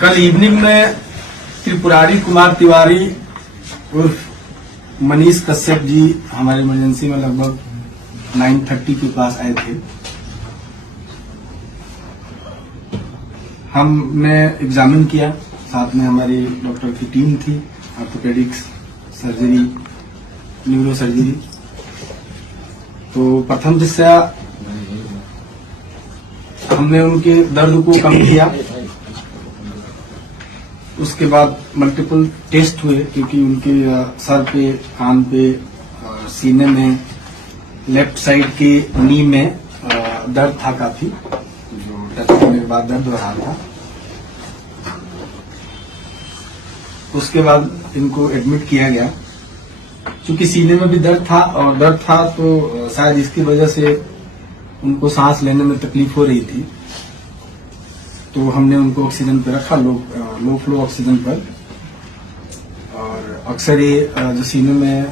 कल इवनिंग में त्रिपुरारी कुमार तिवारी उर्फ मनीष कश्यप जी हमारे इमरजेंसी में लगभग 9:30 के पास आए थे। हमने एग्जामिन किया, साथ में हमारी डॉक्टर की टीम थी, ऑर्थोपेडिक्स, सर्जरी, न्यूरो सर्जरी। तो प्रथम दृष्टया हमने उनके दर्द को कम किया। उसके बाद मल्टीपल टेस्ट हुए, क्योंकि उनके सर पे, कान पे, सीने में, लेफ्ट साइड के नी में दर्द था काफी, जो टच करने के बाद दर्द हो रहा था। उसके बाद इनको एडमिट किया गया। क्योंकि सीने में भी दर्द था तो शायद इसकी वजह से उनको सांस लेने में तकलीफ हो रही थी, तो हमने उनको ऑक्सीजन पे रखा, लो फ्लो ऑक्सीजन पर। और अक्सर ये जो सीने में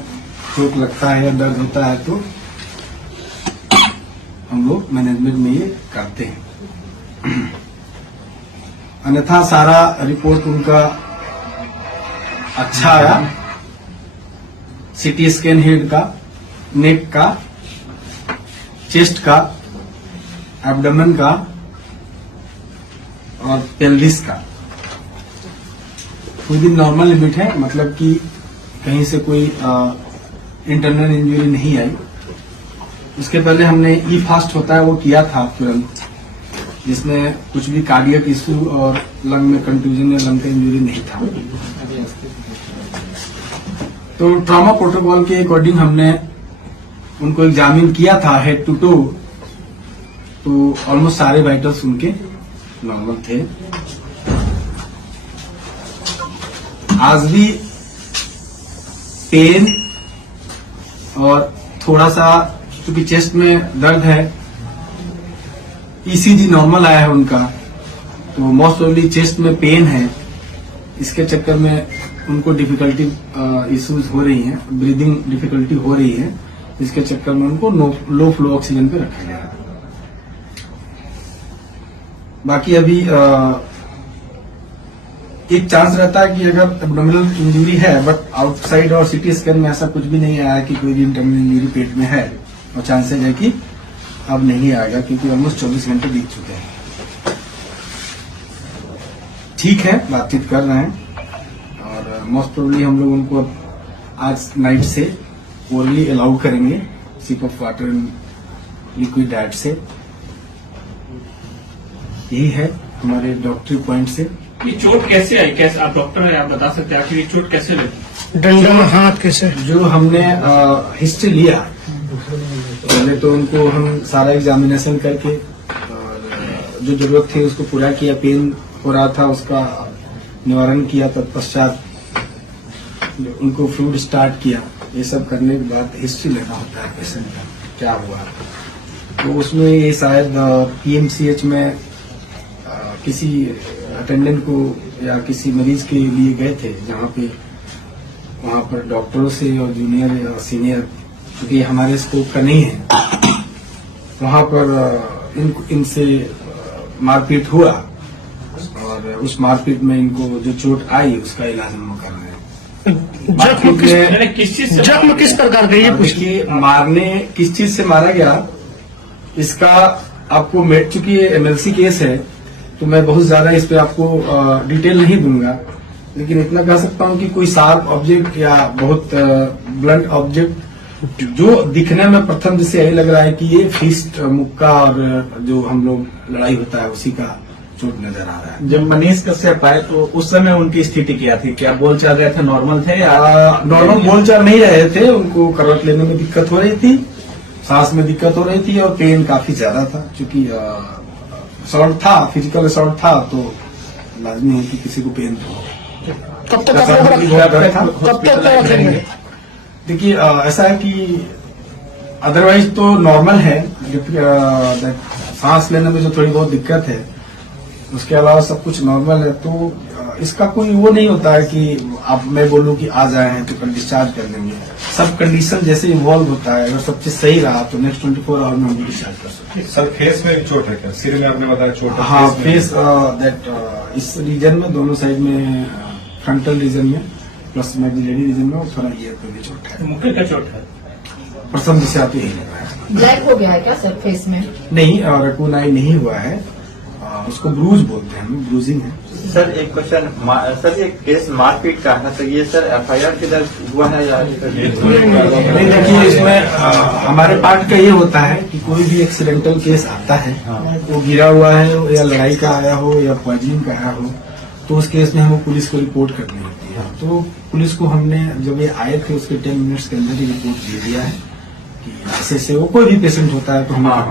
चोट लगता है या दर्द होता है तो हम लोग मैनेजमेंट में ये करते हैं। अन्यथा सारा रिपोर्ट उनका अच्छा आया। सीटी स्कैन हेड का, नेक का, चेस्ट का, एब्डोमेन का और पेल्विस का विद इन नॉर्मल लिमिट है, मतलब कि कहीं से कोई इंटरनल इंजरी नहीं आई। उसके पहले हमने ई फास्ट होता है वो किया था तुरंत, जिसमें कुछ भी कार्डियक इश्यू और लंग में कंट्यूजन या लंग का इंजरी नहीं था। तो ट्रॉमा प्रोटोकॉल के अकॉर्डिंग हमने उनको एग्जामिन किया था हेड टू टो, तो ऑलमोस्ट सारे वाइटल्स उनके नॉर्मल थे। आज भी पेन और थोड़ा सा, क्योंकि चेस्ट में दर्द है, ईसीजी नॉर्मल आया है उनका, तो मोस्ट प्रोबेबली चेस्ट में पेन है। इसके चक्कर में उनको डिफिकल्टी इश्यूज हो रही हैं, ब्रीदिंग डिफिकल्टी हो रही है। इसके चक्कर में उनको लो फ्लो ऑक्सीजन पे रखा गया। बाकी अभी एक चांस रहता है कि अगर एब्डोमिनल इंजरी है, बट आउटसाइड और सीटी स्कैन में ऐसा कुछ भी नहीं आया कि कोई भी इंटरनल इंजरी पेट में है, और चांसेज है कि अब नहीं आएगा, क्योंकि ऑलमोस्ट 24 घंटे बीत चुके हैं। ठीक है, बातचीत कर रहे हैं और मोस्ट प्रोबेबली हम लोग उनको आज नाइट से ओरली अलाउ करेंगे, sip of water and liquid diet से। यही है हमारे डॉक्टरी पॉइंट से। ये चोट कैसे आई? कैसे, आप डॉक्टर हैं, आप बता सकते हैं आखिर ये चोट कैसे लगी? डंडा में हाथ कैसे? जो हमने हिस्ट्री लिया, पहले तो उनको हम सारा एग्जामिनेशन करके और जो जरूरत थी उसको पूरा किया। पेन हो रहा था, उसका निवारण किया। तत्पश्चात उनको फ्लूइड स्टार्ट किया। ये सब करने के बाद हिस्ट्री लेना होता है पेशेंट का, क्या हुआ। तो उसमें ये शायद पीएमसीएच में किसी अटेंडेंट को या किसी मरीज के लिए गए थे, जहाँ पे वहाँ पर डॉक्टरों से और जूनियर या सीनियर, क्योंकि हमारे स्कोप का नहीं है, वहाँ पर इनसे मारपीट हुआ और उस मारपीट में इनको जो चोट आई उसका इलाज हम कर रहे हैं। जख्म किस प्रकार का? ये पूछिए, मारने किस चीज से मारा गया, इसका आपको चूंकि ये एमएलसी केस है तो मैं बहुत ज्यादा इस पे आपको डिटेल नहीं दूंगा, लेकिन इतना कह सकता हूं कि कोई शार्प ऑब्जेक्ट या बहुत ब्लंट ऑब्जेक्ट जो दिखने में प्रथम जैसे यही लग रहा है कि ये फिस्ट, मुक्का और जो हम लोग लड़ाई होता है उसी का चोट नजर आ रहा है। जब मनीष कश्यप आए तो उस समय उनकी स्थिति क्या थी? क्या बोलचाल रहे थे, नॉर्मल थे या? नॉर्मल बोलचाल नहीं रहे थे, उनको करवट लेने में दिक्कत हो रही थी, सांस में दिक्कत हो रही थी और पेन काफी ज्यादा था। क्योंकि असॉल्ट था, फिजिकल असॉल्ट था, तो लाजमी है कि किसी को पेन हो। कब तक देखिए, ऐसा है कि अदरवाइज तो नॉर्मल है। सांस लेने में जो थोड़ी बहुत दिक्कत है उसके अलावा सब कुछ नॉर्मल है। तो इसका कोई वो नहीं होता है कि आप मैं बोलूं कि आ जाए हैं तो कल डिस्चार्ज कर देंगे। सब कंडीशन जैसे इवॉल्व होता है, अगर सब चीज सही रहा तो नेक्स्ट 24 आवर में हम डिस्चार्ज कर सकते हैं। सर फेस में भी चोट है क्या? सिर में आपने बताया चोट है, हाँ, में फेस दैट इस रीजन में दोनों साइड में फ्रंटल रीजन में प्लस मैग्जिलरी रीजन में और थोड़ा ईयर पे भी चोट है। मुक्के का चोट है। प्रथम जिसे आते ही लगा है। ब्लैक हो गया है क्या सर फेस में? नहीं, रकून आई नहीं हुआ है, उसको ब्रूज बोलते हैं, ब्रूजिंग है। सर एक क्वेश्चन, सर ये केस मारपीट का है तो ये सर एफआईआर किधर हुआ है या नहीं, देखिए इसमें हमारे पार्ट का ये होता है कि कोई भी एक्सीडेंटल केस आता है, वो गिरा हुआ है या लड़ाई का आया हो या पॉइजनिंग का आया हो, तो उस केस में हमें पुलिस को रिपोर्ट करनी होती है। तो पुलिस को हमने जब ये आए थे उसके 10 मिनट्स के अंदर ही रिपोर्ट दे दिया है कि ऐसे वो कोई भी पेशेंट होता है तो हमारा